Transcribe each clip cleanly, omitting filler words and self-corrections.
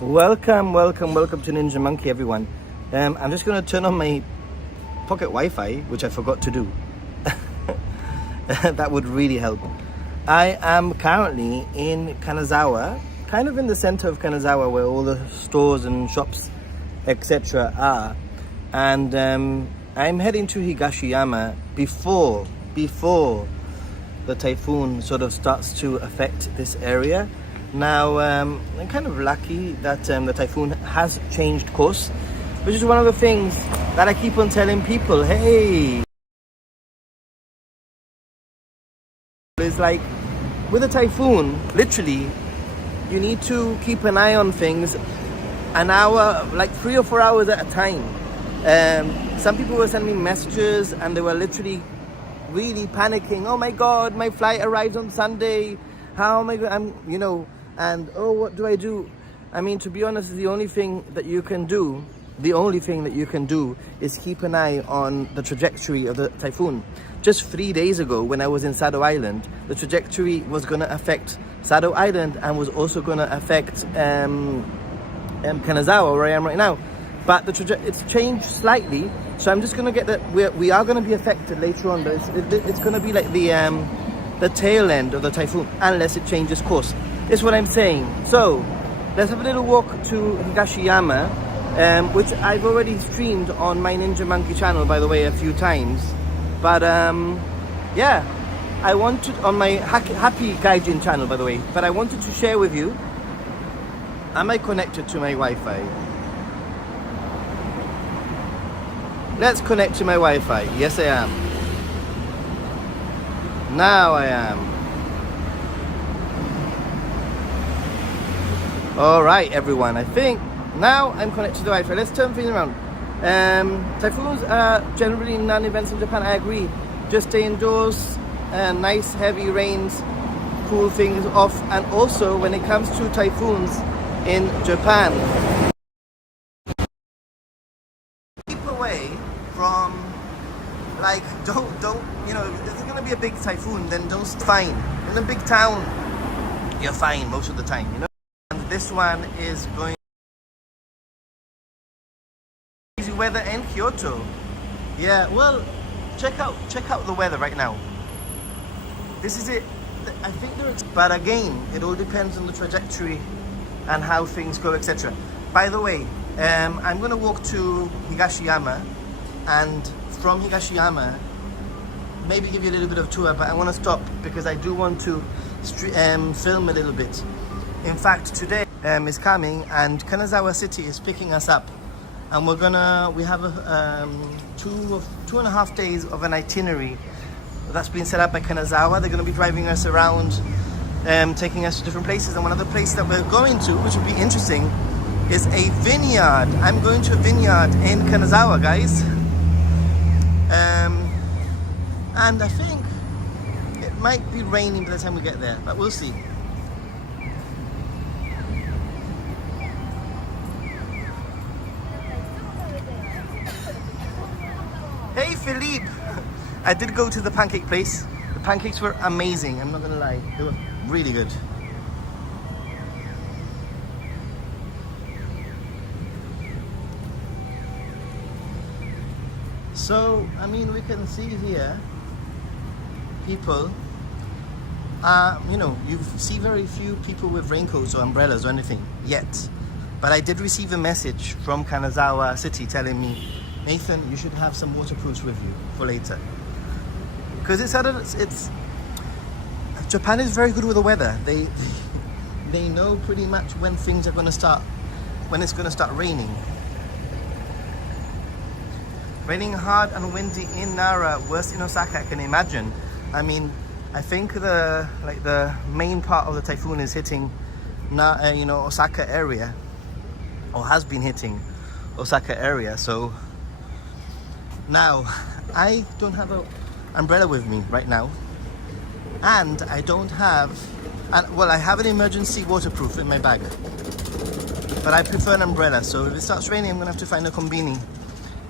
Welcome to Ninja Monkey, everyone. I'm just going to turn on my pocket Wi-Fi, which I forgot to do. That would really help. I am currently in Kanazawa, kind of in the center of Kanazawa, where all the stores and shops, etc. are. And I'm heading to Gashiyama before the typhoon sort of starts to affect this area. Now, I'm kind of lucky that the typhoon has changed course, which is one of the things that I keep on telling people. Hey, it's like with a typhoon, literally, you need to keep an eye on things an hour, like 3 or 4 hours at a time. Some people were sending me messages and they were literally really panicking. Oh my God, my flight arrives on Sunday. How am I going? And oh, what do I do? I mean, to be honest, the only thing that you can do is keep an eye on the trajectory of the typhoon. Just 3 days ago, when I was in Sado Island, the trajectory was going to affect Sado Island and was also going to affect Kanazawa, where I am right now. But it's changed slightly, so I'm just going to get that we are going to be affected later on, but it's going to be like the tail end of the typhoon, unless it changes course. Is what I'm saying. So let's have a little walk to Gashiyama, which I've already streamed on my Ninja Monkey channel, by the way, a few times. But yeah, I wanted on my Happy Gaijin channel, by the way. But I wanted to share with you. Am I connected to my Wi-Fi? Let's connect to my Wi-Fi. Yes, I am. Now I am. All right, everyone. I think now I'm connected to the Wi-Fi. Let's turn things around. Typhoons are generally non-events in Japan. I agree. Just stay indoors. Nice heavy rains cool things off. And also, when it comes to typhoons in Japan, keep away from, like, don't. If there's gonna be a big typhoon, then don't. Fine. In a big town, you're fine most of the time. This one is going easy weather in Kyoto. Yeah, well, check out the weather right now. This is it. I think but again, it all depends on the trajectory and how things go, etc. By the way, I'm going to walk to Higashiyama, and from Higashiyama, maybe give you a little bit of tour. But I want to stop because I do want to film a little bit. In fact, today is coming and Kanazawa City is picking us up, and we have a 2.5 days of an itinerary that's been set up by Kanazawa. They're going to be driving us around, taking us to different places, and one of the places that we're going to, which will be interesting, is a vineyard. I'm going to a vineyard in Kanazawa, guys, and I think it might be raining by the time we get there, but we'll see. Hey Philippe! I did go to the pancake place. The pancakes were amazing, I'm not gonna lie. They were really good. So, I mean, we can see here, people, you see very few people with raincoats or umbrellas or anything yet. But I did receive a message from Kanazawa City telling me, Nathan, you should have some waterproofs with you for later. Because Japan is very good with the weather. They know pretty much when things are going to start, when it's going to start raining. Raining hard and windy in Nara, worse in Osaka, I can imagine. I mean, I think the main part of the typhoon is hitting, Osaka area, or has been hitting Osaka area. So now I don't have an umbrella with me right now, and I don't have, I have an emergency waterproof in my bag, but I prefer an umbrella. So if it starts raining, I'm gonna have to find a combini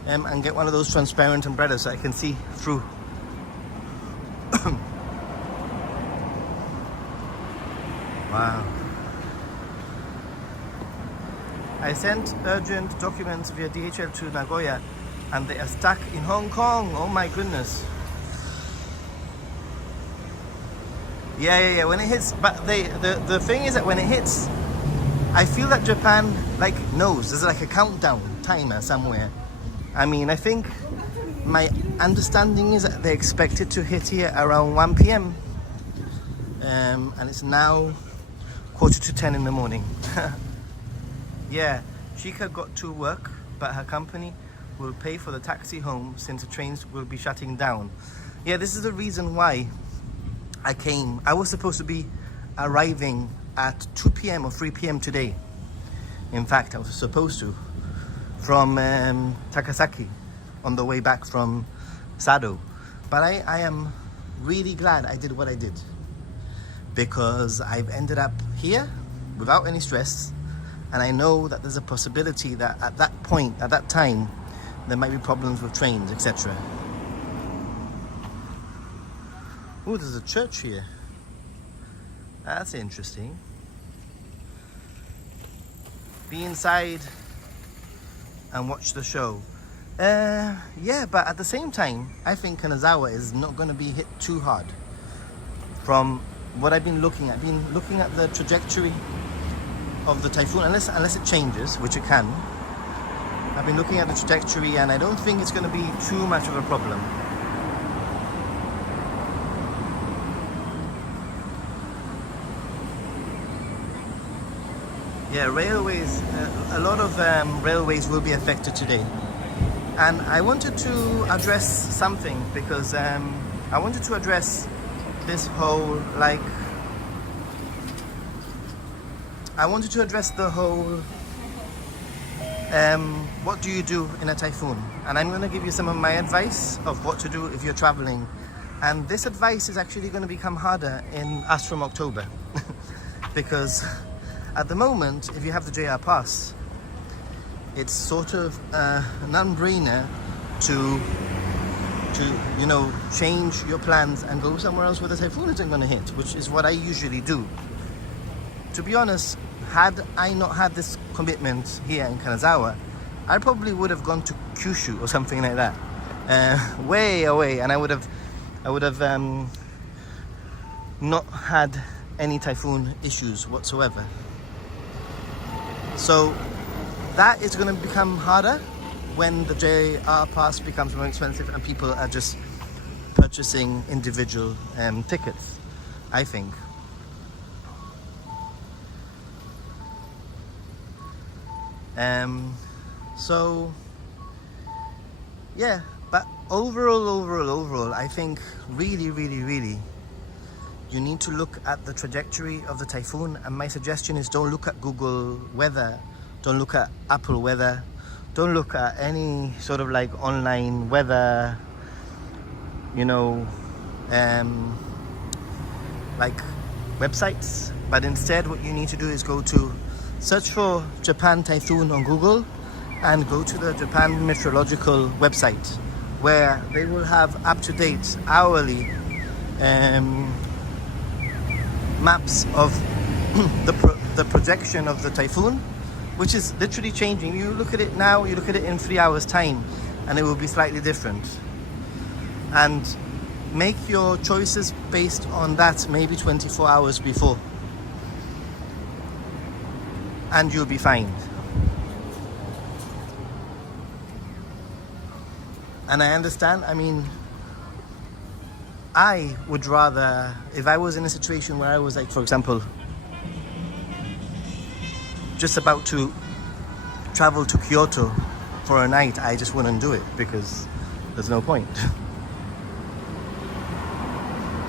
and get one of those transparent umbrellas so I can see through. Wow. I sent urgent documents via DHL to Nagoya and they are stuck in Hong Kong. Oh my goodness. Yeah. When it hits, but the thing is that when it hits, I feel that Japan like knows. There's like a countdown timer somewhere. I mean, I think my understanding is that they expect it to hit here around 1 p.m. And it's now 9:45 in the morning. Yeah, Shika got to work, but her company will pay for the taxi home since the trains will be shutting down. Yeah, this is the reason why I came. I was supposed to be arriving at 2 p.m. or 3 p.m. today. In fact, I was supposed to, from Takasaki on the way back from Sado. But I am really glad I did what I did, because I've ended up here without any stress, and I know that there's a possibility that at that point, at that time, there might be problems with trains, etc. Oh, there's a church here. That's interesting. Be inside and watch the show. Yeah, but at the same time, I think Kanazawa is not going to be hit too hard. From what I've been looking at, the trajectory of the typhoon, unless it changes, which it can. I've been looking at the trajectory and I don't think it's going to be too much of a problem. Yeah, railways, a lot of railways will be affected today. And I wanted to address something, because I wanted to address this whole, like, I wanted to address the whole, what do you do in a typhoon? And I'm going to give you some of my advice of what to do if you're traveling. And this advice is actually going to become harder as from October. Because at the moment, if you have the JR Pass, it's sort of a non-brainer to you know, change your plans and go somewhere else where the typhoon isn't going to hit, which is what I usually do. To be honest, had I not had this commitment here in Kanazawa, I probably would have gone to Kyushu or something like that, way away, and I would have not had any typhoon issues whatsoever. So that is going to become harder when the JR Pass becomes more expensive and people are just purchasing individual tickets, I think. So yeah, but overall, I think really, you need to look at the trajectory of the typhoon, and my suggestion is don't look at Google weather, don't look at Apple weather, don't look at any sort of like online weather, you know, like websites. But instead what you need to do is go to search for Japan typhoon on Google and go to the Japan meteorological website, where they will have up-to-date hourly maps of the projection of the typhoon, which is literally changing. You look at it now, you look at it in 3 hours time, and it will be slightly different. And make your choices based on that, maybe 24 hours before, and you'll be fine. And I understand, I mean, I would rather, if I was in a situation where I was like, for example, just about to travel to Kyoto for a night, I just wouldn't do it because there's no point.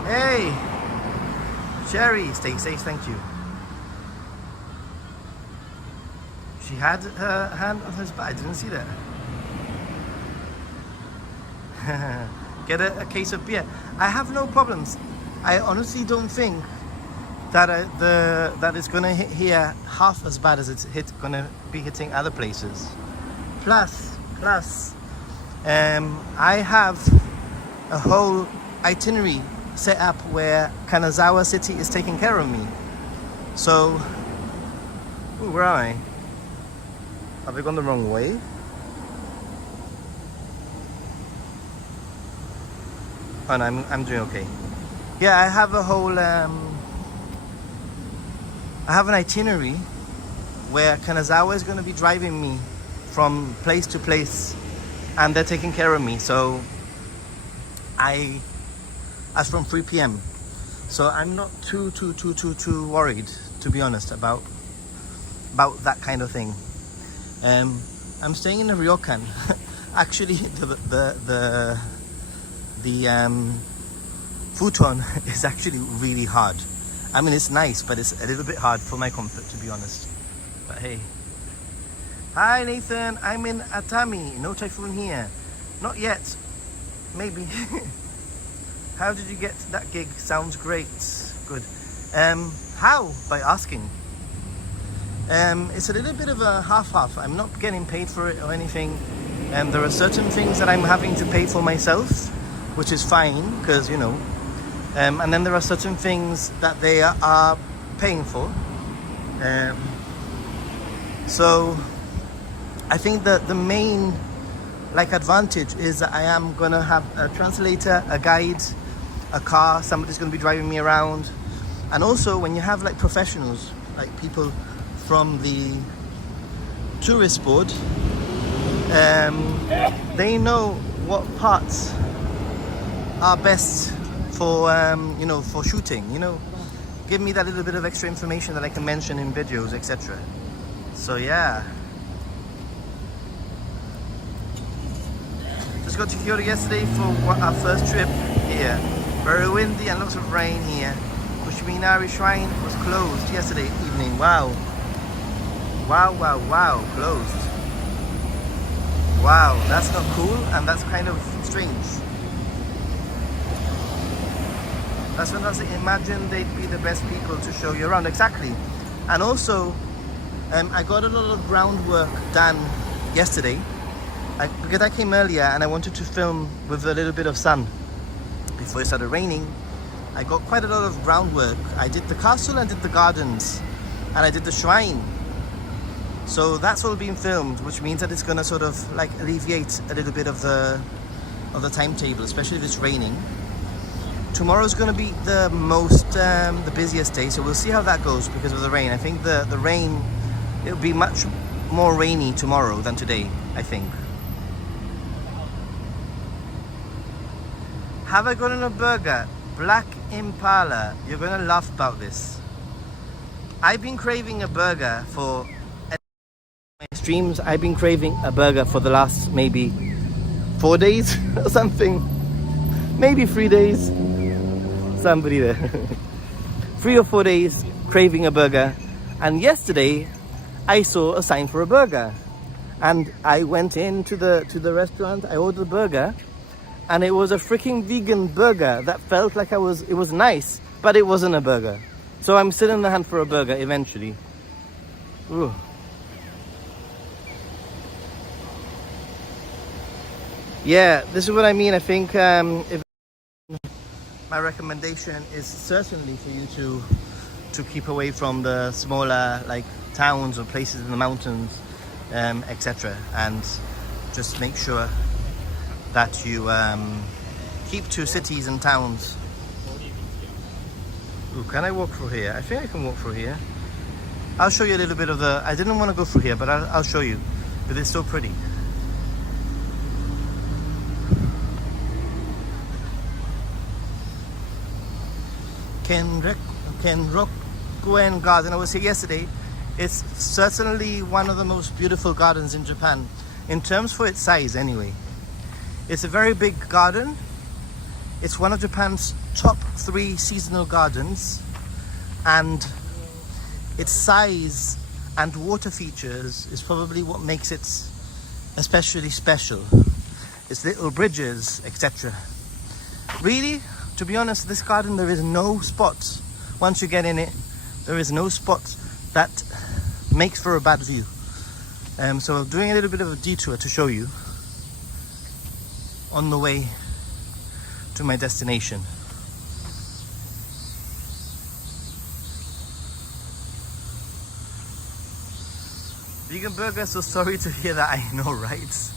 Hey, Sherry, stay safe, thank you. She had her hand on his back, I didn't see that. Get a case of beer. I have no problems. I honestly don't think that that it's gonna hit here half as bad as it's gonna be hitting other places. Plus, I have a whole itinerary set up where Kanazawa City is taking care of me. So, ooh, where am I? Have I gone the wrong way? Oh no, I'm doing okay. Yeah, I have a whole I have an itinerary where KanazAWA is going to be driving me from place to place, and they're taking care of me. So as from 3 p.m. So I'm not too worried, to be honest, about that kind of thing. I'm staying in a ryokan. Actually, the futon is actually really hard. I mean, it's nice, but it's a little bit hard for my comfort, to be honest. But hey. Hi, Nathan. I'm in Atami. No typhoon here. Not yet. Maybe. How did you get that gig? Sounds great. Good. How? By asking. It's a little bit of a half-half. I'm not getting paid for it or anything. There are certain things that I'm having to pay for myself, which is fine, because, you know. And then there are certain things that they are paying for. So I think that the main advantage is that I am gonna have a translator, a guide, a car, somebody's gonna be driving me around. And also when you have professionals, like people from the tourist board, they know what parts are best for for shooting, give me that little bit of extra information that I can mention in videos, etc. So yeah, just got to Kyoto yesterday for our first trip here. Very windy and lots of rain here. Kushiminari Shrine was closed yesterday evening. Wow, closed. Wow, that's not cool, and that's kind of strange. That's fantastic. Imagine they'd be the best people to show you around. Exactly. And also, I got a lot of groundwork done yesterday. Because I came earlier and I wanted to film with a little bit of sun before it started raining. I got quite a lot of groundwork. I did the castle, and did the gardens, and I did the shrine. So that's all being filmed, which means that it's going to sort of alleviate a little bit of the timetable, especially if it's raining. Tomorrow's going to be the the busiest day, so we'll see how that goes because of the rain. I think the rain, it'll be much more rainy tomorrow than today, I think. Have I gotten a burger? Black Impala. You're going to laugh about this. I've been craving a burger for my streams. I've been craving a burger for the last maybe 4 days or something. Maybe 3 days. Somebody there. 3 or 4 days craving a burger. And yesterday I saw a sign for a burger. And I went into the restaurant, I ordered a burger, and it was a freaking vegan burger that felt like it was nice, but it wasn't a burger. So I'm still in the hunt for a burger eventually. Ooh. Yeah, this is what I mean. I think if my recommendation is certainly for you to keep away from the smaller towns or places in the mountains, etc. And just make sure that you keep to cities and towns. Ooh, can I walk through here? I think I can walk through here. I'll show you a little bit of the... I didn't want to go through here, but I'll show you. But it's so pretty. Kenrokuen Garden, I was here yesterday. It's certainly one of the most beautiful gardens in Japan, in terms for its size anyway. It's a very big garden. It's one of Japan's top 3 seasonal gardens, and its size and water features is probably what makes it especially special. Its little bridges, etc. Really, to be honest, this garden, there is no spot, once you get in it, there is no spot that makes for a bad view. So I'm doing a little bit of a detour to show you on the way to my destination. Vegan burger, so sorry to hear that. I know, right?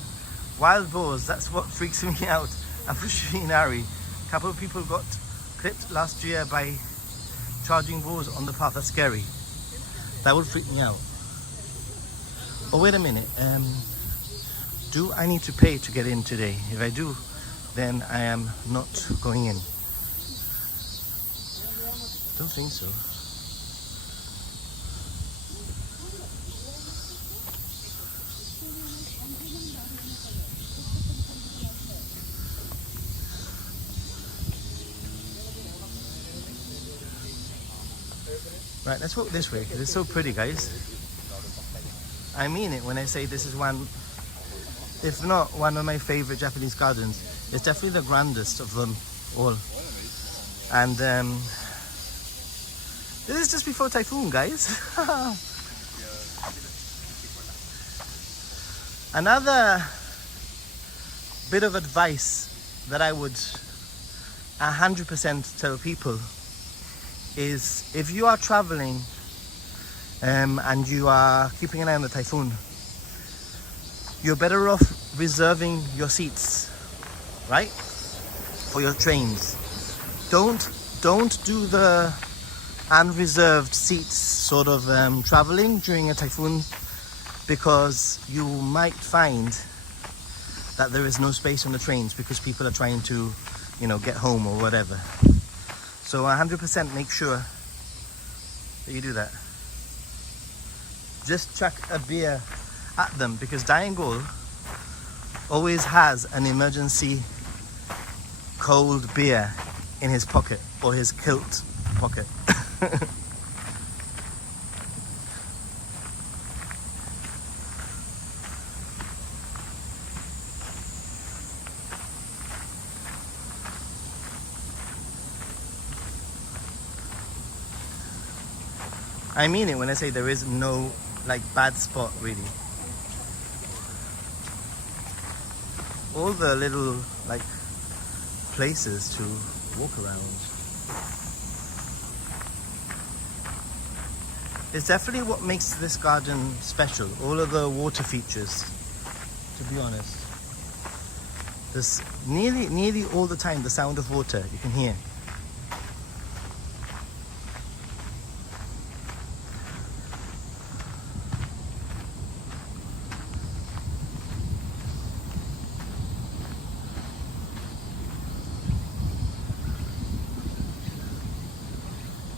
Wild boars, that's what freaks me out. I'm Ari. A couple of people got clipped last year by charging boars on the path. That's scary. That would freak me out. Oh, wait a minute. Do I need to pay to get in today? If I do, then I am not going in. Don't think so. Right, let's walk this way because it's so pretty, guys. I mean it when I say this is one, if not one of my favorite Japanese gardens. It's definitely the grandest of them all. And this is just before Typhoon, guys. Another bit of advice that I would 100% tell people is if you are traveling and you are keeping an eye on the typhoon, you're better off reserving your seats, right? For your trains. Don't do the unreserved seats sort of traveling during a typhoon, because you might find that there is no space on the trains because people are trying to, you know, get home or whatever. So 100% make sure that you do that. Just chuck a beer at them, because Diangol always has an emergency cold beer in his pocket or his kilt pocket. I mean it when I say there is no like bad spot really. All the little like places to walk around. It's definitely what makes this garden special. All of the water features, to be honest. There's nearly all the time the sound of water you can hear.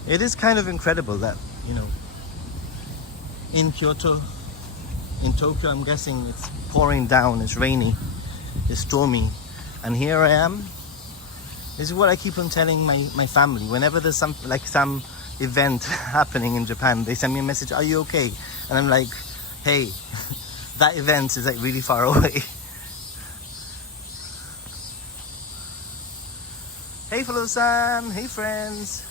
It is kind of incredible that, you know, in Kyoto, in Tokyo, I'm guessing it's pouring down, it's rainy, it's stormy, and here I am. This is what I keep on telling my family. Whenever there's some event happening in Japan, they send me a message, "Are you okay?" And I'm like, hey, that event is like really far away. Hey fellow-san, hey friends.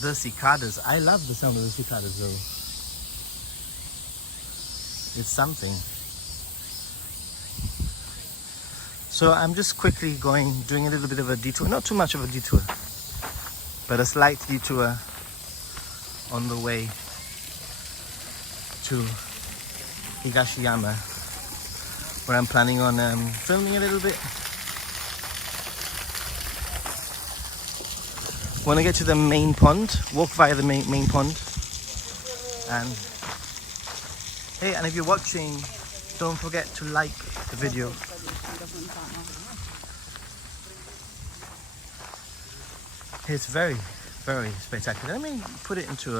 The cicadas. I love the sound of the cicadas though. It's something. So I'm just quickly doing a little bit of a detour. Not too much of a detour, but a slight detour on the way to Gashiyama, where I'm planning on filming a little bit. Want to get to the main pond, walk via the main pond, and hey, and if you're watching, don't forget to like the video. It's very, very spectacular. Let me put it onto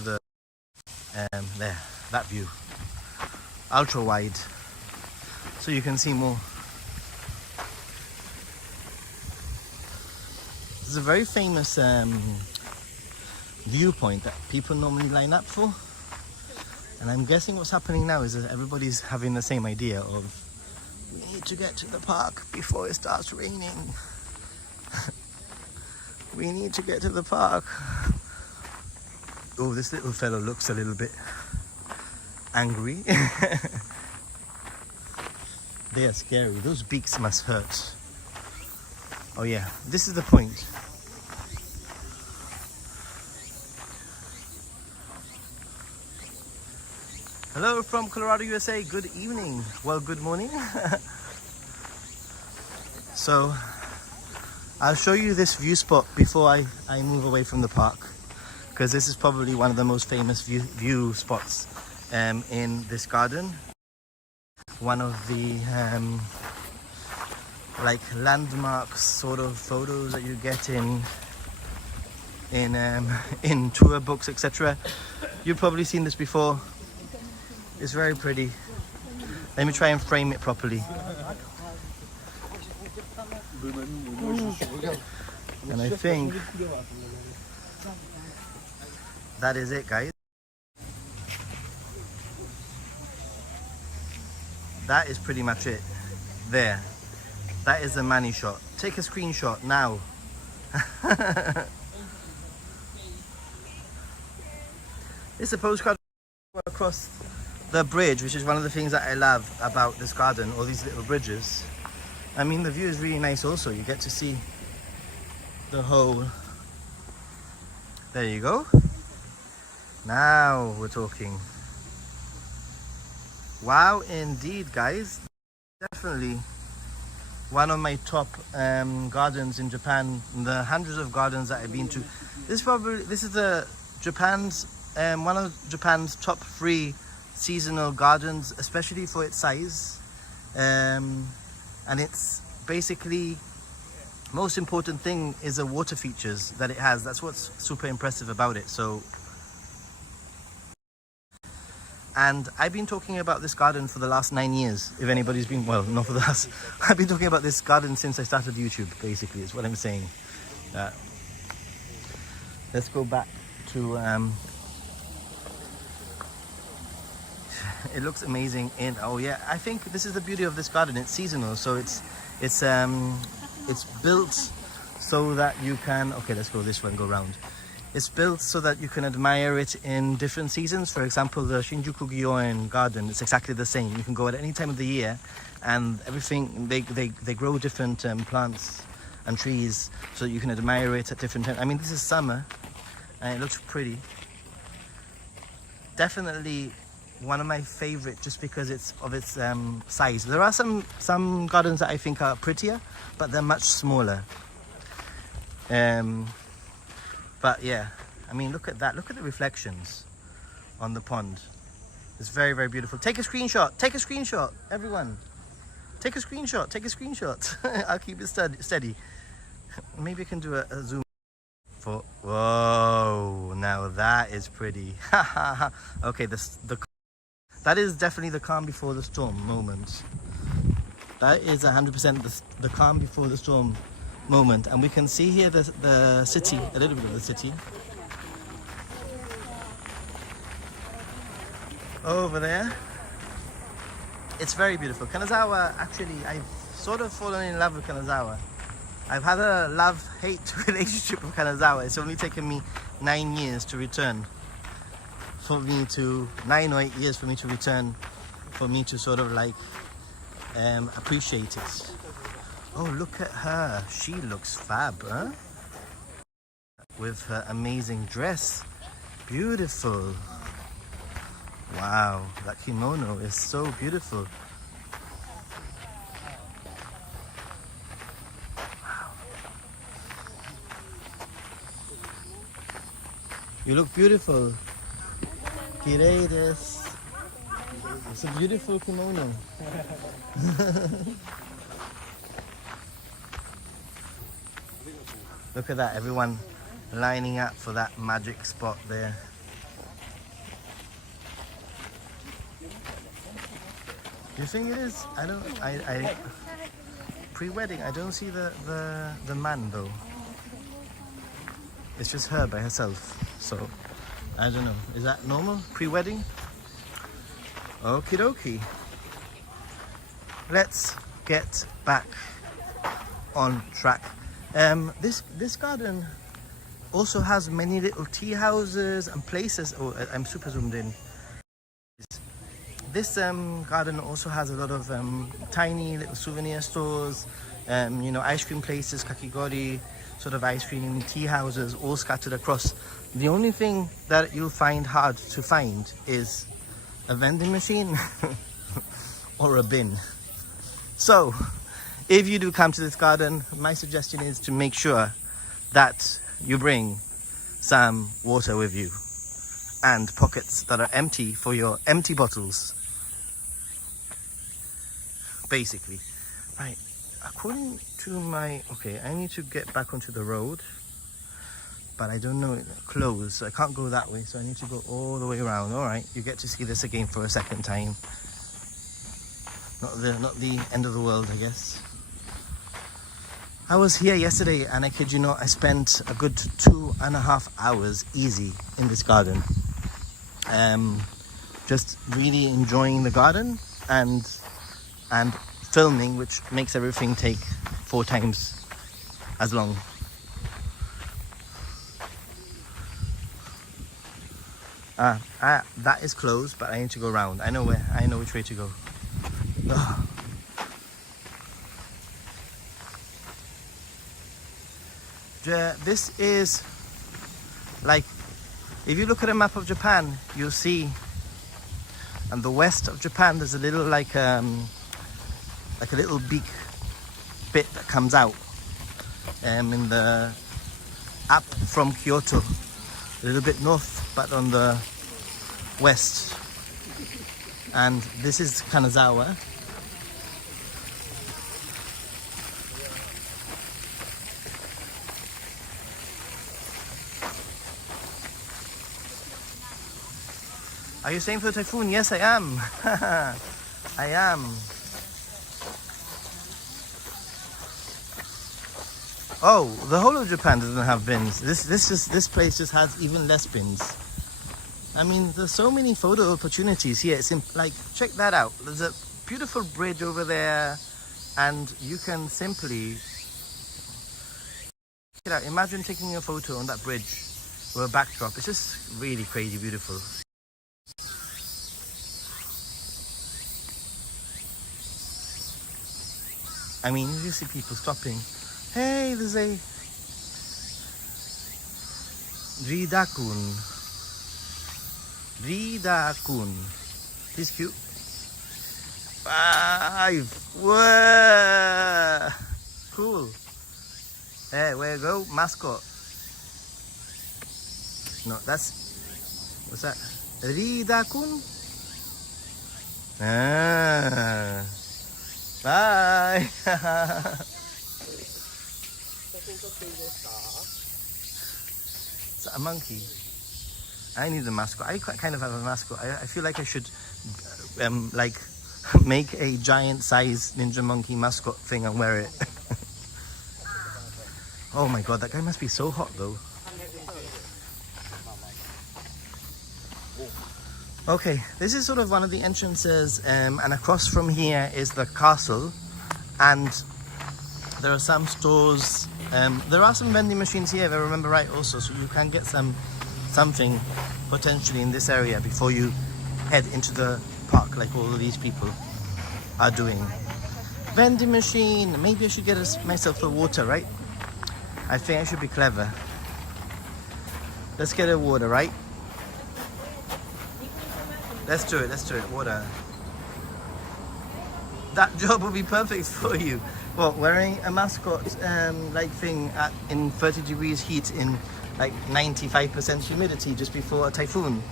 the there, that view, ultra wide, so you can see more. It's a very famous viewpoint that people normally line up for, and I'm guessing what's happening now is that everybody's having the same idea of, we need to get to the park before it starts raining. We need to get to the park. Oh, this little fellow looks a little bit angry. They are scary. Those beaks must hurt. Oh yeah, this is the point. Hello from Colorado, USA. Good evening. Well, good morning. So, I'll show you this view spot before I move away from the park, because this is probably one of the most famous view spots in this garden. One of the like landmarks sort of photos that you get in tour books, etc. You've probably seen this before. It's very pretty. Let me try and frame it properly. And I think that is it, guys. That is pretty much it. There. That is the money shot. Take a screenshot now. It's a postcard across the bridge, which is one of the things that I love about this garden, all these little bridges. I mean, the view is really nice also. You get to see the whole... There you go. Now we're talking. Wow, indeed, guys. Definitely one of my top gardens in Japan. The hundreds of gardens that I've been to. This is Japan's one of Japan's top 3 seasonal gardens, especially for its size, and it's basically most important thing is the water features that it has. That's what's super impressive about it. So, and I've been talking about this garden for the last 9 years. If anybody's been, well, not for the last, I've been talking about this garden since I started YouTube, basically, is what I'm saying. Let's go back to it looks amazing in, oh yeah, I think this is the beauty of this garden. It's seasonal, so it's built so that you can, okay, let's go this one, go round. It's built so that you can admire it in different seasons. For example, the Shinjuku Gyoen garden, it's exactly the same. You can go at any time of the year, and everything, they grow different plants and trees so that you can admire it at different times. I mean, this is summer and it looks pretty. Definitely one of my favorite, just because it's of its size. There are some gardens that I think are prettier, but they're much smaller. But yeah, I mean, look at that. Look at the reflections on the pond. It's very, very beautiful. Take a screenshot. Take a screenshot, everyone. Take a screenshot. Take a screenshot. I'll keep it steady. Maybe I can do a zoom. Whoa! Now that is pretty. Okay, that is definitely the calm before the storm moment. That is 100% the calm before the storm moment. And we can see here the city, a little bit of the city. Over there. It's very beautiful. Kanazawa, actually, I've sort of fallen in love with Kanazawa. I've had a love-hate relationship with Kanazawa. It's only taken me 9 years to return. 9 or 8 years for me to return, for me to sort of like appreciate it. Oh, look at her. She looks fab, huh? With her amazing dress. Beautiful. Wow, that kimono is so beautiful. Wow. You look beautiful. Kirei desu. It's a beautiful kimono. Look at that, everyone lining up for that magic spot there. Do you think it is? I pre-wedding, I don't see the man though. It's just her by herself, so I don't know. Is that normal? Pre-wedding? Okie dokie. Let's get back on track. This garden also has many little tea houses and places. Oh, I'm super zoomed in. This garden also has a lot of tiny little souvenir stores, you know, ice cream places, kakigori, sort of ice cream, tea houses, all scattered across. The only thing that you'll find hard to find is a vending machine or a bin. So if you do come to this garden, my suggestion is to make sure that you bring some water with you and pockets that are empty for your empty bottles, basically. Right, according to my, okay, I need to get back onto the road, but I don't know, it's closed, so I can't go that way, so I need to go all the way around. All right, you get to see this again for a second time. Not the end of the world, I guess. I was here yesterday, and I kid you not, I spent a good 2.5 hours easy in this garden. Just really enjoying the garden and filming, which makes everything take 4 times as long. That is closed, but I need to go around. I know which way to go. Ugh. This is like, if you look at a map of Japan, you'll see on the west of Japan there's a little like a little beak bit that comes out in the up from Kyoto, a little bit north, but on the west. And this is Kanazawa. Are you staying for the typhoon? Yes, I am. I am. Oh, the whole of Japan doesn't have bins. This place just has even less bins. I mean, there's so many photo opportunities here. It's like, check that out. There's a beautiful bridge over there, and you can simply check it out. Imagine taking a photo on that bridge with a backdrop. It's just really crazy beautiful. I mean, you see people stopping. Hey, there's a Ridakun. He's cute. 5. Whoa! Cool. Hey, where you go? Mascot. No, that's... What's that? Ridakun? Ah. Bye. It's a monkey. I need a mascot. I kind of have a mascot. I feel like I should like make a giant size ninja monkey mascot thing and wear it. Oh my god, that guy must be so hot though. Okay, this is sort of one of the entrances, and across from here is the castle, and there are some stores. There are some vending machines here, if I remember right, also, so you can get something potentially in this area before you head into the park, like all of these people are doing. Vending machine. Maybe I should get myself a water, right? I think I should be clever. Let's get a water, right? Let's do it, water. That job would be perfect for you. What, wearing a mascot like thing in 30 degrees heat in like 95% humidity just before a typhoon.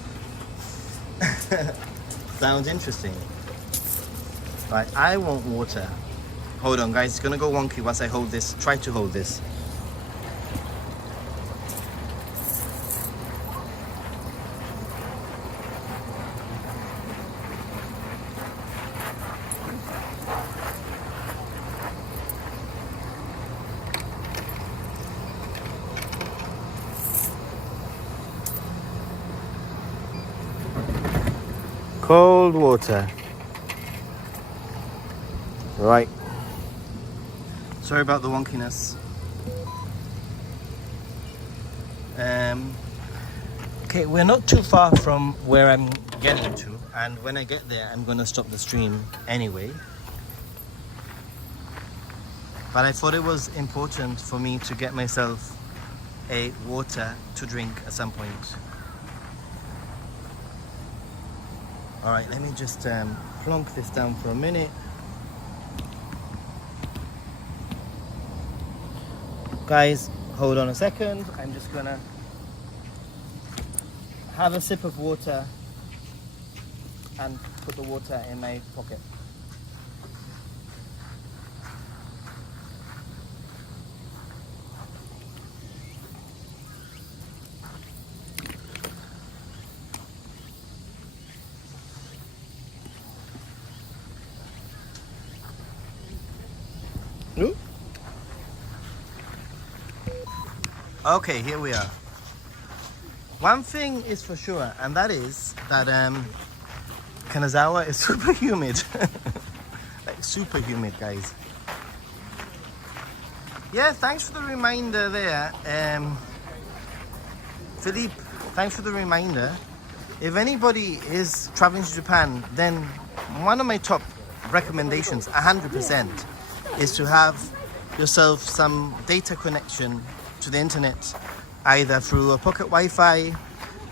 Sounds interesting. Right, I want water. Hold on guys, it's gonna go wonky once I hold this. Try to hold this. Cold water. Right. Sorry about the wonkiness. Okay, we're not too far from where I'm getting to, and when I get there, I'm gonna stop the stream anyway. But I thought it was important for me to get myself a water to drink at some point. All right, let me just plonk this down for a minute. Guys, hold on a second. I'm just gonna have a sip of water and put the water in my pocket. Ooh. Okay, here we are. One thing is for sure, and that is that Kanazawa is super humid. Like super humid, guys. Yeah, thanks for the reminder there. Philippe, thanks for the reminder. If anybody is traveling to Japan, then one of my top recommendations, 100%, is to have yourself some data connection to the internet, either through a pocket Wi-Fi,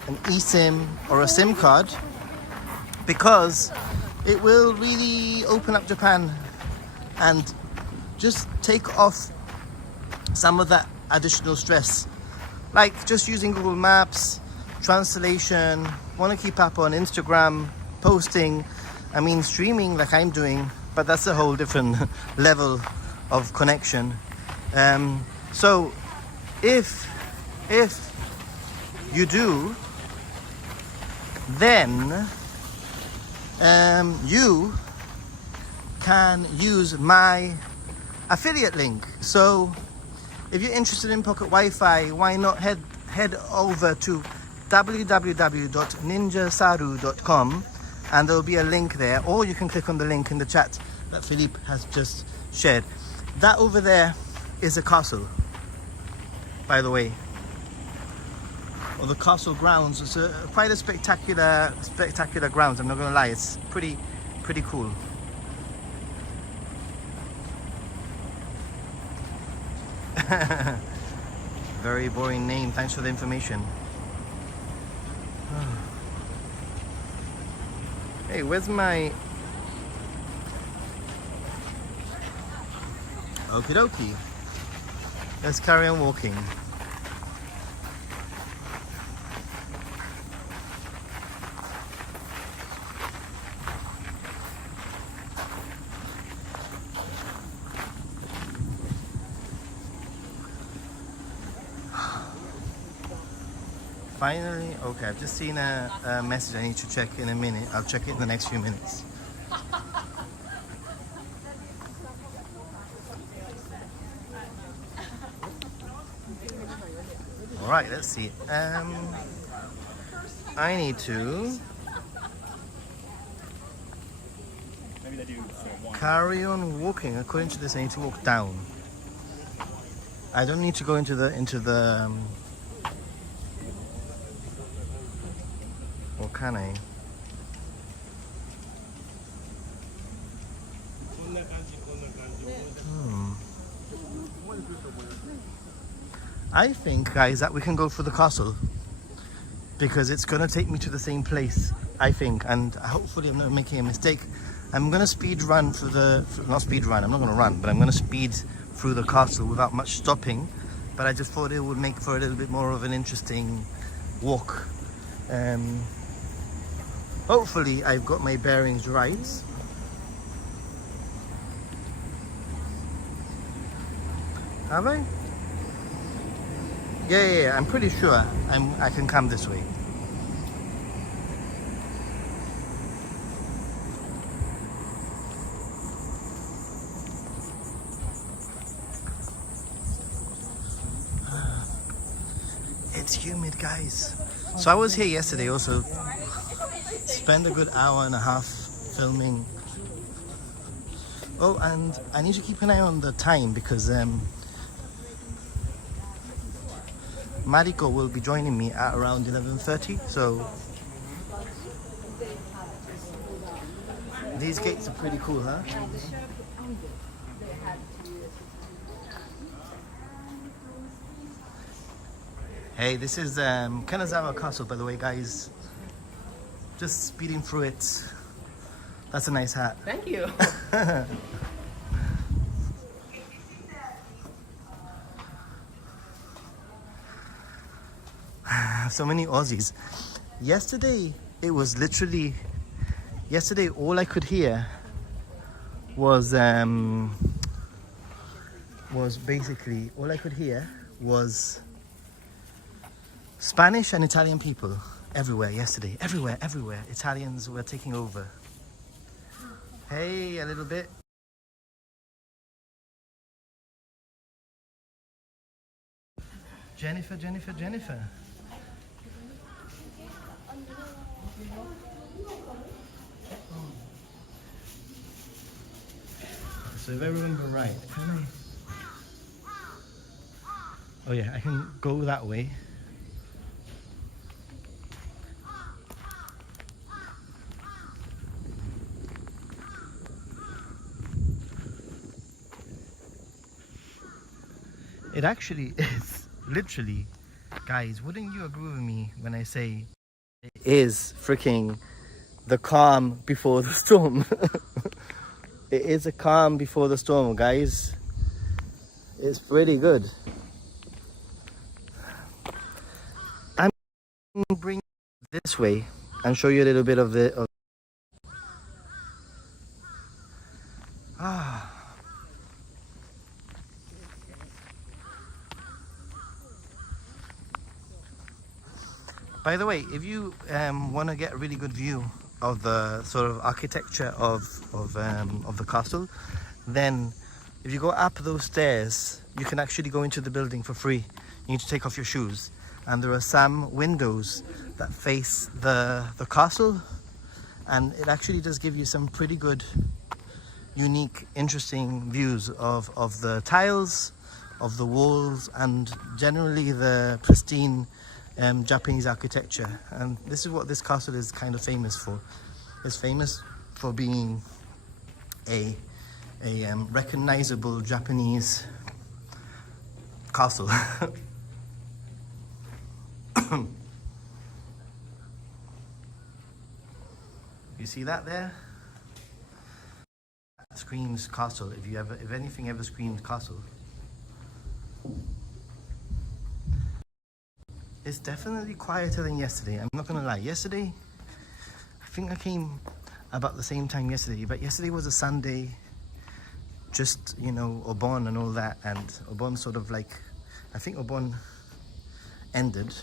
an eSIM, or a SIM card, because it will really open up Japan and just take off some of that additional stress. Like just using Google Maps, translation, want to keep up on Instagram, posting, I mean streaming like I'm doing, but that's a whole different level of connection. So if you do, then you can use my affiliate link. So if you're interested in pocket Wi-Fi, why not head over to www.ninjasaru.com, and there'll be a link there, or you can click on the link in the chat that Philippe has just shared. That over there is a castle, by the way, or the castle grounds. It's quite a spectacular grounds. I'm not gonna lie, it's pretty cool. Very boring name. Thanks for the information. Hey, where's my... Okie dokie. Let's carry on walking. Finally, okay, I've just seen a message I need to check in a minute. I'll check it in the next few minutes. All right, let's see. I need to carry on walking. According to this, I need to walk down. I don't need to go into the or can I? I think, guys, that we can go for the castle, because it's going to take me to the same place, I think, and hopefully I'm not making a mistake. I'm going to speed run through not speed run, I'm not going to run, but I'm going to speed through the castle without much stopping, but I just thought it would make for a little bit more of an interesting walk. Hopefully I've got my bearings right. Have I? Yeah, I'm pretty sure I can come this way. It's humid, guys. So I was here yesterday also. Spend a good hour and a half filming. Oh, and I need to keep an eye on the time, because Mariko will be joining me at around 11:30. So these gates are pretty cool, huh? Hey, this is KanazAWA Castle, by the way, guys. Just speeding through it. That's a nice hat. Thank you. So many Aussies. Yesterday, it was literally... Yesterday, all I could hear was basically... All I could hear was Spanish and Italian people everywhere yesterday. Everywhere. Italians were taking over. Hey, a little bit. Jennifer. So if I remember right, can I... Oh yeah, I can go that way. It actually is, literally, guys, wouldn't you agree with me when I say it is freaking the calm before the storm? It is a calm before the storm, guys. It's pretty good. I'm going to bring it this way and show you a little bit of the... By the way, if you want to get a really good view of the sort of architecture of the castle, then if you go up those stairs, you can actually go into the building for free. You need to take off your shoes, and there are some windows that face the castle, and it actually does give you some pretty good, unique, interesting views of the tiles, of the walls, and generally the pristine Japanese architecture. And this is what this castle is kind of famous for. It's famous for being a recognizable Japanese castle. You see that there? That screams castle. If anything ever screams castle. It's definitely quieter than yesterday. I'm not gonna lie. Yesterday, I think I came about the same time yesterday, but yesterday was a Sunday, just, you know, Obon and all that, and Obon sort of like, I think Obon ended,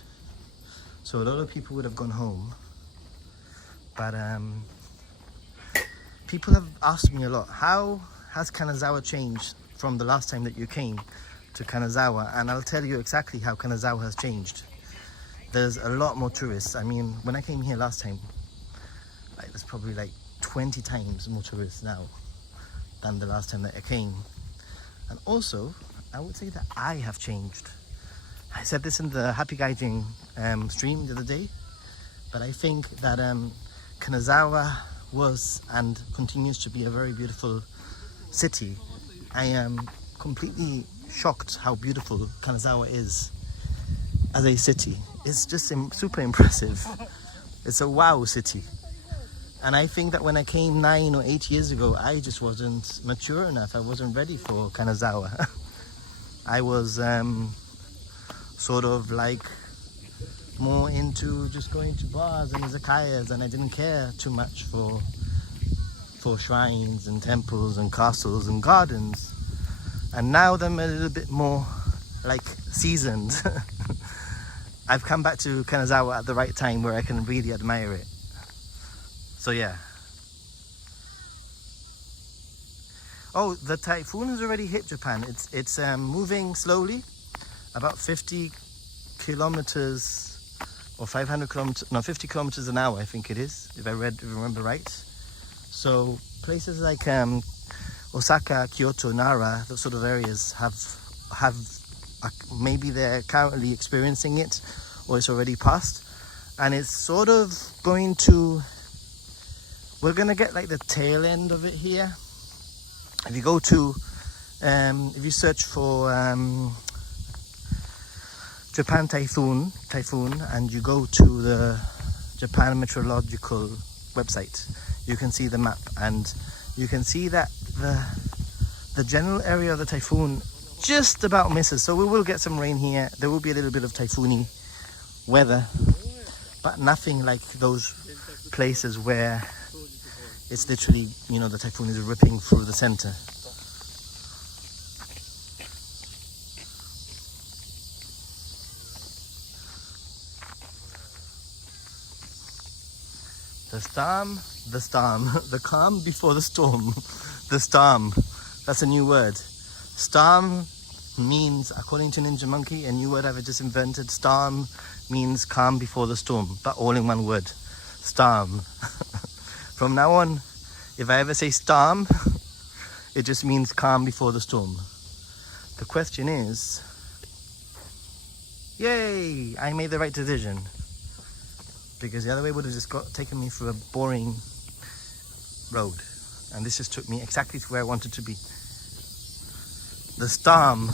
so a lot of people would have gone home. But people have asked me a lot, how has Kanazawa changed from the last time that you came to Kanazawa? And I'll tell you exactly how Kanazawa has changed. There's a lot more tourists. I mean, when I came here last time, there's probably like 20 times more tourists now than the last time that I came. And also, I would say that I have changed. I said this in the Happy Guiding stream the other day, but I think that Kanazawa was and continues to be a very beautiful city. I am completely shocked how beautiful Kanazawa is as a city. It's just super impressive. It's a wow city. And I think that when I came 9 or 8 years ago, I just wasn't mature enough. I wasn't ready for Kanazawa. I was sort of like more into just going to bars and izakayas, and I didn't care too much for shrines and temples and castles and gardens. And now that I'm a little bit more like seasoned, I've come back to Kanazawa at the right time where I can really admire it. So yeah. Oh, the typhoon has already hit Japan. It's moving slowly, about 50 kilometers or 500 kilometers, no, 50 kilometers an hour, I think it is, if I remember right. So places like Osaka, Kyoto, Nara, those sort of areas have maybe they're currently experiencing it, or it's already passed, and it's sort of going to, we're gonna get like the tail end of it here. If you go to if you search for Japan typhoon, and you go to Japan Meteorological website, you can see the map, and you can see that the general area of the typhoon just about misses. So we will get some rain here. There will be a little bit of typhoony weather, but nothing like those places where it's literally, you know, the typhoon is ripping through the center. The calm before the storm. The storm, that's a new word. Storm means, according to Ninja Monkey, a new word I've just invented. Storm means calm before the storm, but all in one word. Storm. From now on, if I ever say storm, it just means calm before the storm. The question is, yay, I made the right decision. Because the other way would have just taken me through a boring road. And this just took me exactly to where I wanted to be. The storm.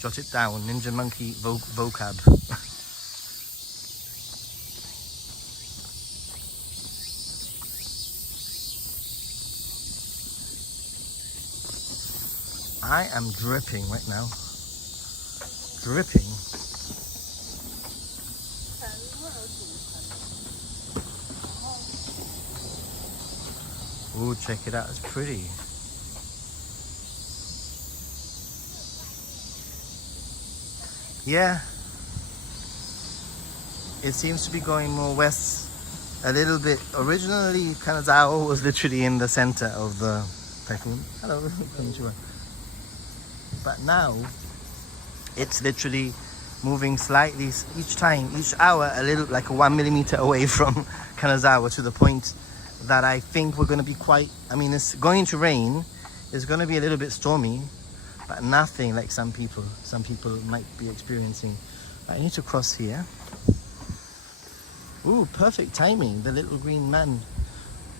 Jot it down, Ninja Monkey vocab. I am dripping right now. Dripping. Ooh, check it out, it's pretty. Yeah. It seems to be going more west a little bit. Originally, KanazAWA was literally in the center of the typhoon. Hello, konnichiwa. But now, it's literally moving slightly each hour, a little, like 1 millimeter away from KanazAWA, to the point that I think we're going to be quite, I mean, it's going to rain, it's going to be a little bit stormy, but nothing like some people might be experiencing. I need to cross here. Ooh, perfect timing. The little green man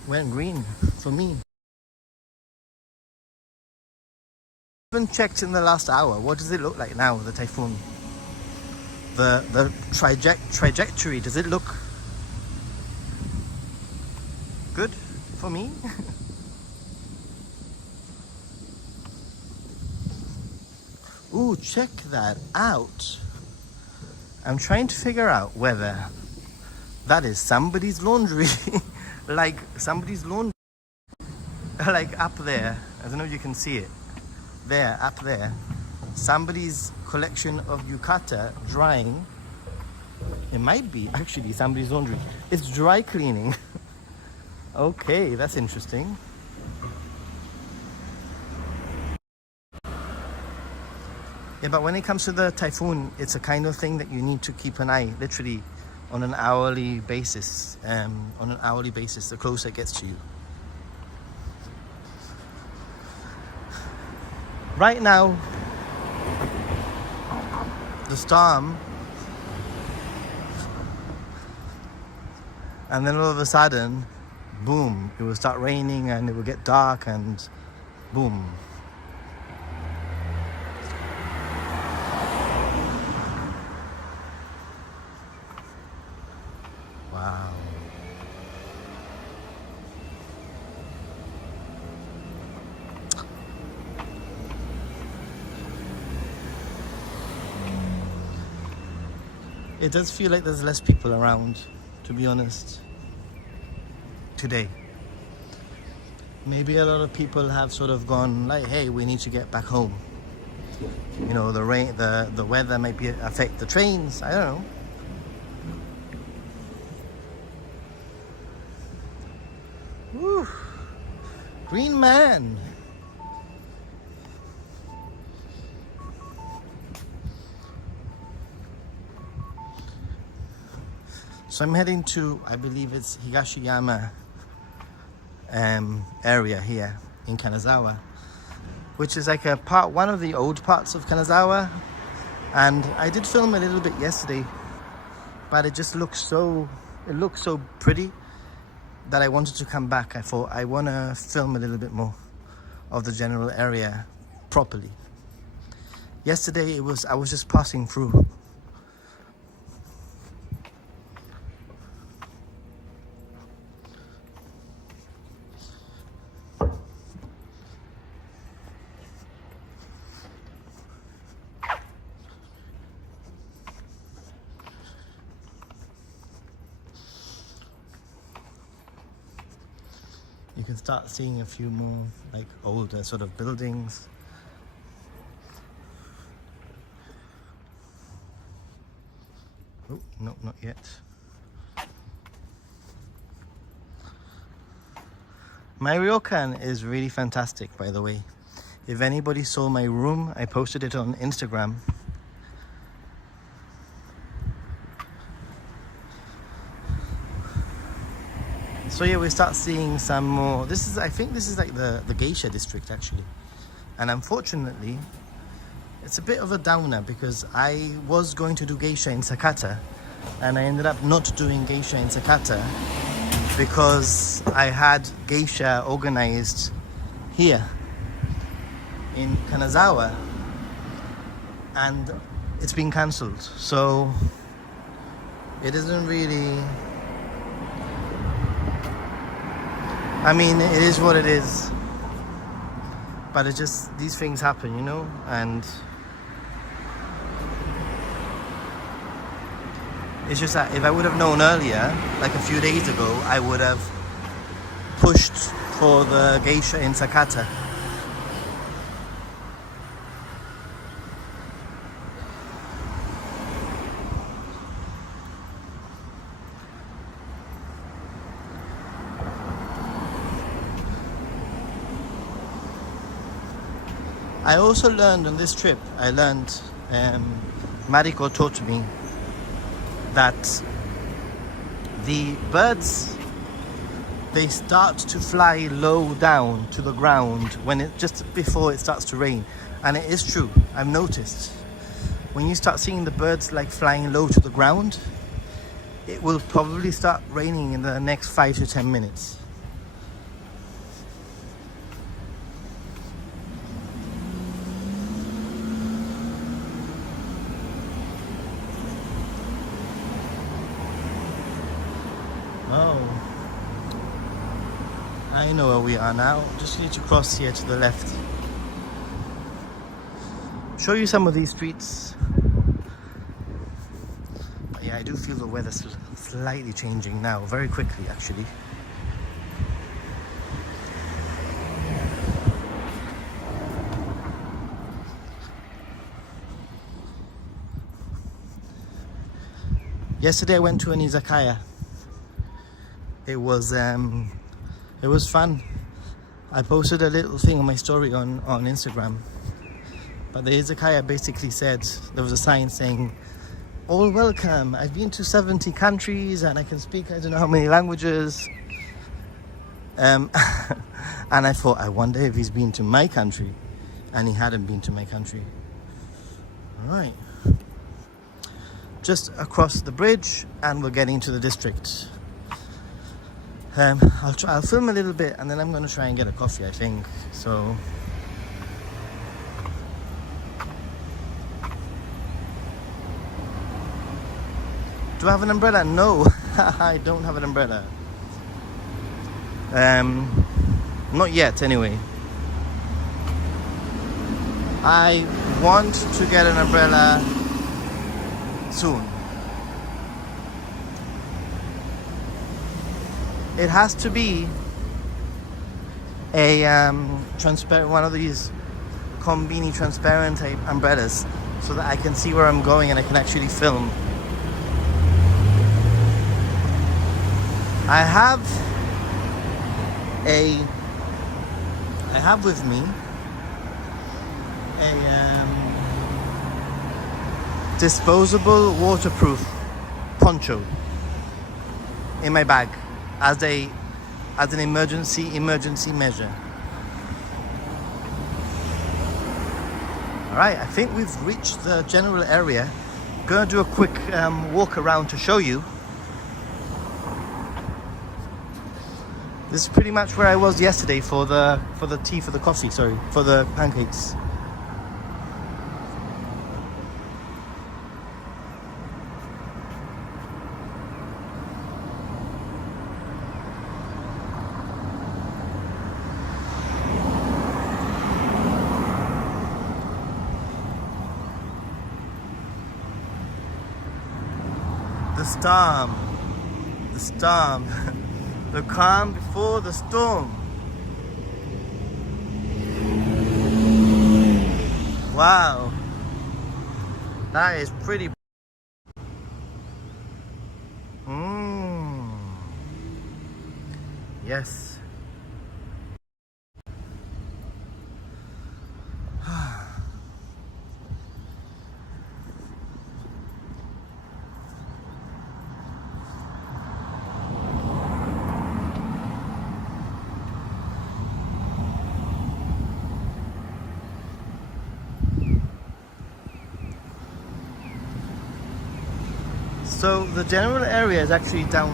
went green for me. I haven't checked in the last hour. What does it look like now, the typhoon? The trajectory, does it look good for me? Ooh, check that out. I'm trying to figure out whether that is somebody's laundry. Like somebody's laundry. Like up there. I don't know if you can see it. There, up there. Somebody's collection of yukata drying. It might be actually somebody's laundry. It's dry cleaning. Okay, that's interesting. Yeah, but when it comes to the typhoon, it's a kind of thing that you need to keep an eye, literally, on an hourly basis. The closer it gets to you. Right now, the storm, and then all of a sudden, boom, it will start raining and it will get dark and boom. Wow. It does feel like there's less people around, to be honest, today. Maybe a lot of people have sort of gone like, hey, we need to get back home. You know, the rain, the weather might affect the trains, I don't know. Woo. Green man. So I'm heading to, I believe it's Gashiyama area here in KanazAWA, which is like one of the old parts of KanazAWA. And I did film a little bit yesterday, but it just looks so pretty that I wanted to come back. I thought I want to film a little bit more of the general area properly. Yesterday I was just passing through. can start seeing a few more like older sort of buildings. Oh, no, not yet. My ryokan is really fantastic, by the way. If anybody saw my room, I posted it on Instagram. So yeah, we start seeing some more. I think this is like the geisha district actually. And unfortunately, it's a bit of a downer because I was going to do geisha in Sakata and I ended up not doing geisha in Sakata because I had geisha organized here in Kanazawa and it's been cancelled. So it isn't really, I mean, it is what it is, but it just, these things happen, you know, and it's just that if I would have known earlier, like a few days ago, I would have pushed for the geisha in Sakata. I also learned on this trip, Mariko taught me that the birds, they start to fly low down to the ground when just before it starts to rain. And it is true, I've noticed. When you start seeing the birds like flying low to the ground, it will probably start raining in the next 5 to 10 minutes. Oh, I know where we are now. Just need to cross here to the left. Show you some of these streets. But yeah, I do feel the weather slightly changing now, very quickly actually. Yesterday I went to an Izakaya. It was fun. I posted a little thing on my story on Instagram. But the Izakaya basically said, there was a sign saying, all welcome, I've been to 70 countries and I can speak I don't know how many languages. And I thought, I wonder if he's been to my country. And he hadn't been to my country. All right. Just across the bridge and we're getting to the district. I'll film a little bit and then I'm going to try and get a coffee, I think. So do I have an umbrella? No, I don't have an umbrella. Not yet anyway. I want to get an umbrella soon. It has to be a transparent, one of these Combini transparent type umbrellas, so that I can see where I'm going and I can actually film. I have with me a disposable waterproof poncho in my bag as an emergency measure. All right, I think we've reached the general area. I'm gonna do a quick walk around to show you. This is pretty much where I was yesterday for the pancakes. The storm, the calm before the storm. Wow. That is pretty. Yes. So the general area is actually down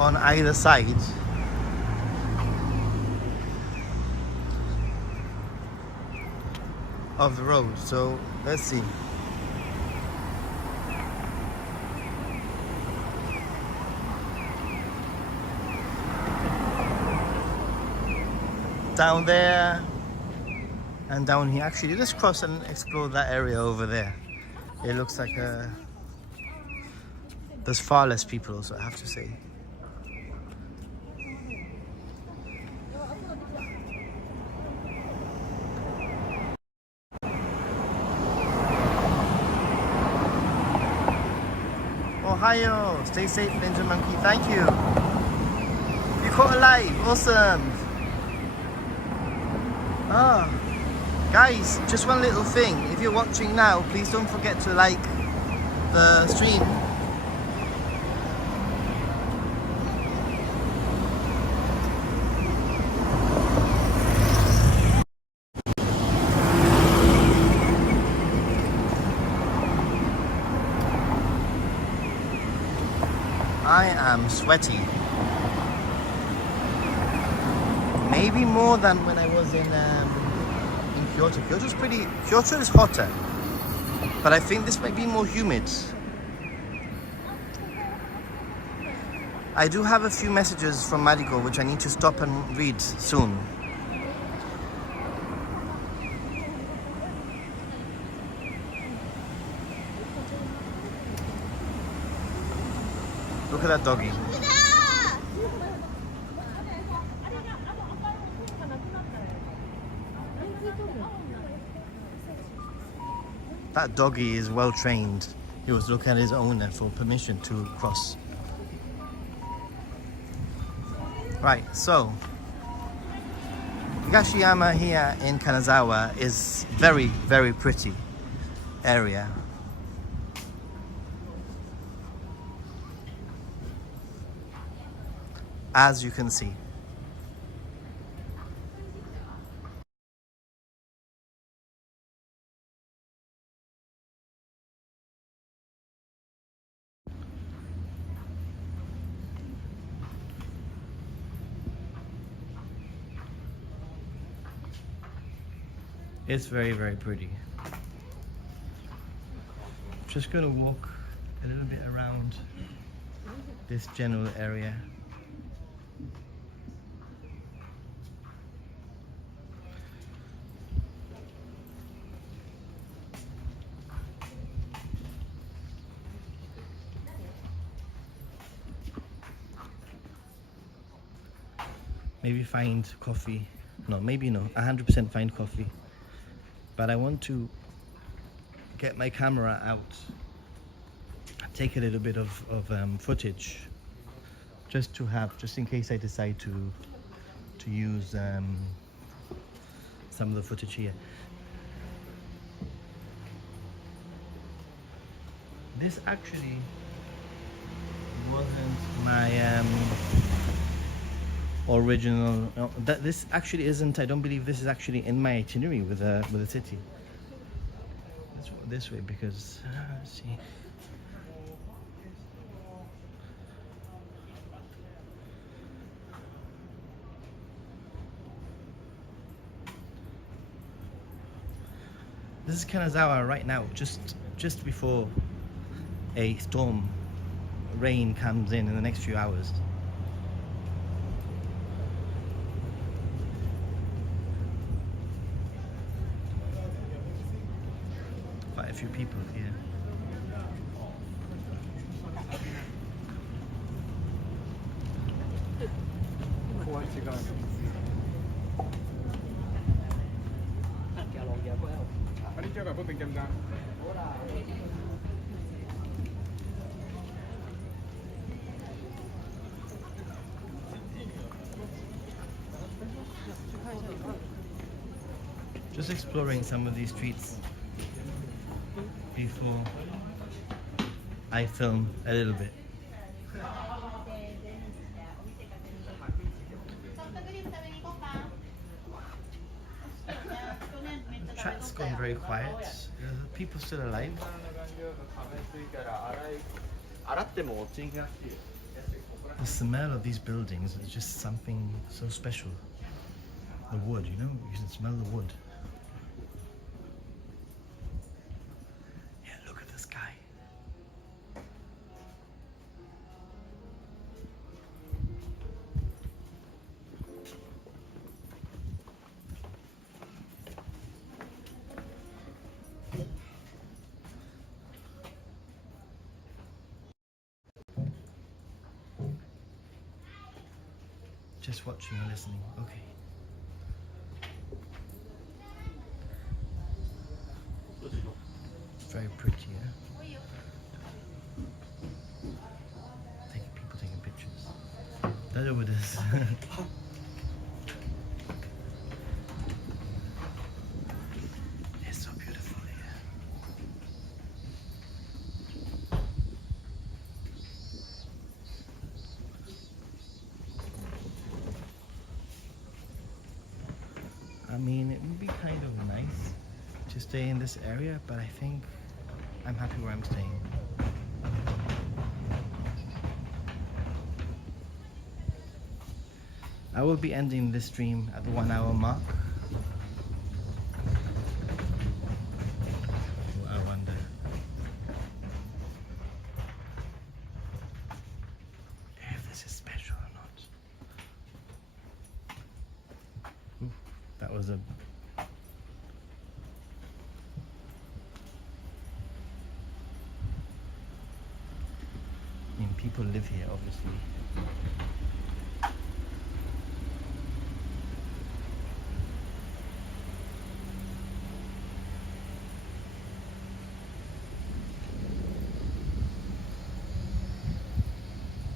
on either side. Of the road. So let's see. Down there and down here. Actually, let's cross and explore that area over there. It looks like there's far less people, so I have to say. Ohio, stay safe, Ninja Monkey. Thank you. You caught a live, awesome. Ah, guys, just one little thing. If you're watching now, please don't forget to like the stream. I am sweaty. Maybe more than when I was in Kyoto. Kyoto is hotter, but I think this might be more humid. I do have a few messages from Madiko which I need to stop and read soon. Look at that doggy. That doggy is well trained. He was looking at his owner for permission to cross. Right, so Gashiyama here in Kanazawa is very, very pretty area. As you can see. It's very, very pretty. Just gonna walk a little bit around this general area. Maybe find coffee. No, maybe no. 100% find coffee. But I want to get my camera out, take a little bit of footage, just in case I decide to use some of the footage here. This actually wasn't my original. No, this actually isn't. I don't believe this is actually in my itinerary with the city. Let's go this way because let's see. This is Kanazawa right now, just before a storm, rain comes in the next few hours. Quite a few people here. Just exploring some of these streets before I film a little bit. The track's gone very quiet. Are people still alive? The smell of these buildings is just something so special. The wood, you know, you can smell the wood. Yeah, look at the sky. Just watching and listening. Okay. Very pretty, yeah? People taking pictures. That's what it is. It's so beautiful here. I mean, it would be kind of nice to stay in this area, but I think I'm happy where I'm staying. I will be ending this stream at the 1 hour mark. I wonder. If this is special or not. Ooh, that was a... People live here, obviously.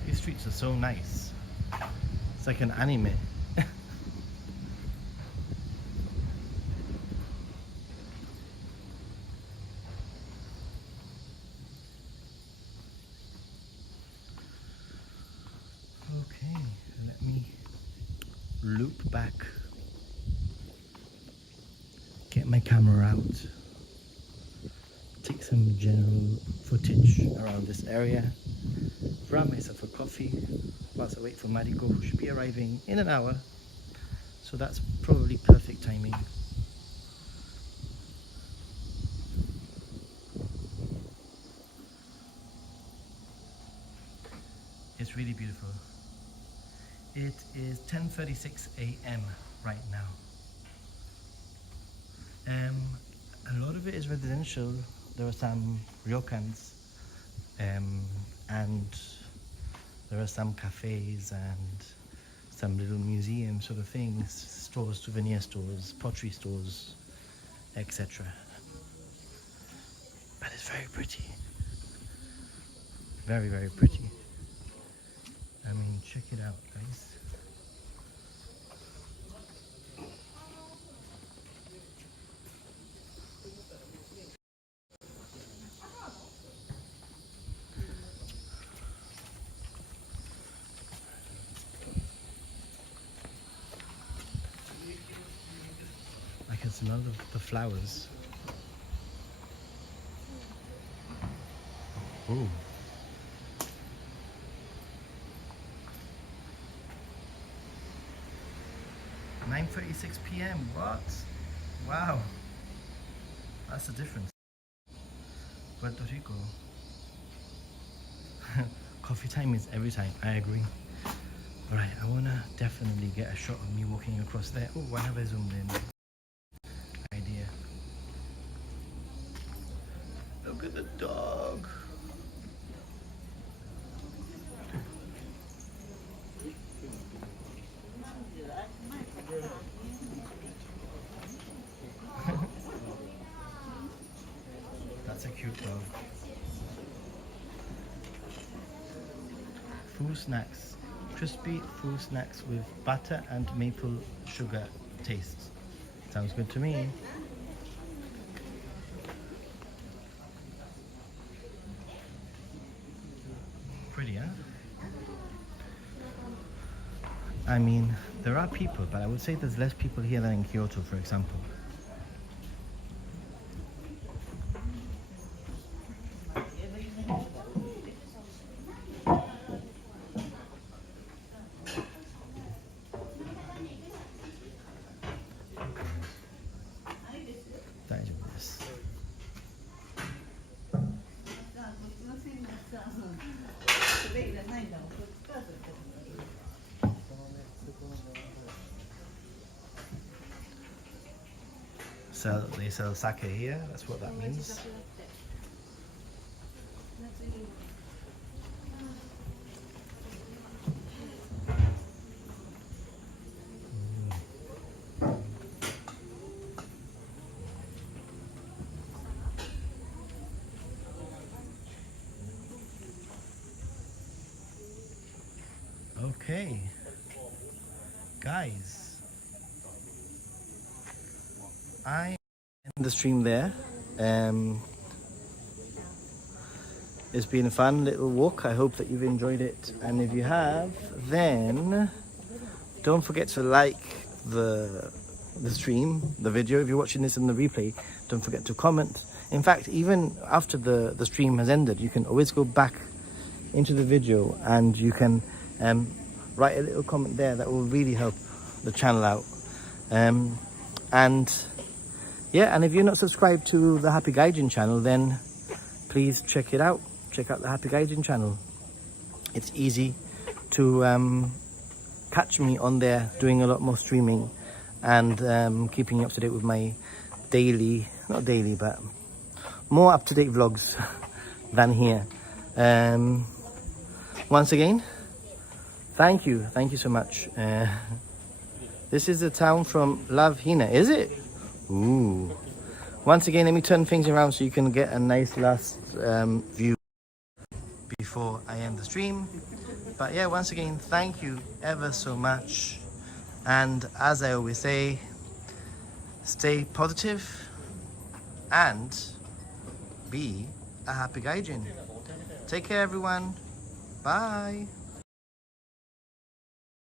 These streets are so nice. It's like an anime. Okay, let me loop back, get my camera out, take some general footage around this area, grab myself a coffee whilst I wait for Mariko, who should be arriving in an hour, so that's probably perfect timing. It's really beautiful. It is 10:36 a.m. right now. A lot of it is residential. There are some ryokans, and there are some cafes and some little museum sort of things, stores, souvenir stores, pottery stores, etc. But it's very pretty. Very, very pretty. I mean, check it out, guys. I can smell the flowers. Ooh. .36 p.m. What? Wow. That's the difference. Puerto Rico. Coffee time is every time. I agree. Alright, I wanna definitely get a shot of me walking across there. Oh, why have I zoomed in? Idea. Look at the dog. Kyoto. Fruit snacks. Crispy fruit snacks with butter and maple sugar taste. Sounds good to me. Pretty, huh? I mean, there are people, but I would say there's less people here than in Kyoto, for example. So they sell sake here, that's what that means. Okay, guys, I end the stream there. It's been a fun little walk. I hope that you've enjoyed it, and if you have, then don't forget to like the stream, the video. If you're watching this in the replay, don't forget to comment. In fact, even after the stream has ended, you can always go back into the video and you can write a little comment there. That will really help the channel out. And yeah, and if you're not subscribed to the Happy Gaijin channel, then please check it out. Check out the Happy Gaijin channel. It's easy to catch me on there doing a lot more streaming and keeping you up to date with my daily, not daily, but more up-to-date vlogs than here. Once again, thank you so much. This is the town from Lavhina, is it? Ooh. Once again, let me turn things around so you can get a nice last view before I end the stream. But yeah, once again, thank you ever so much. And as I always say, stay positive and be a happy gaijin. Take care, everyone. Bye.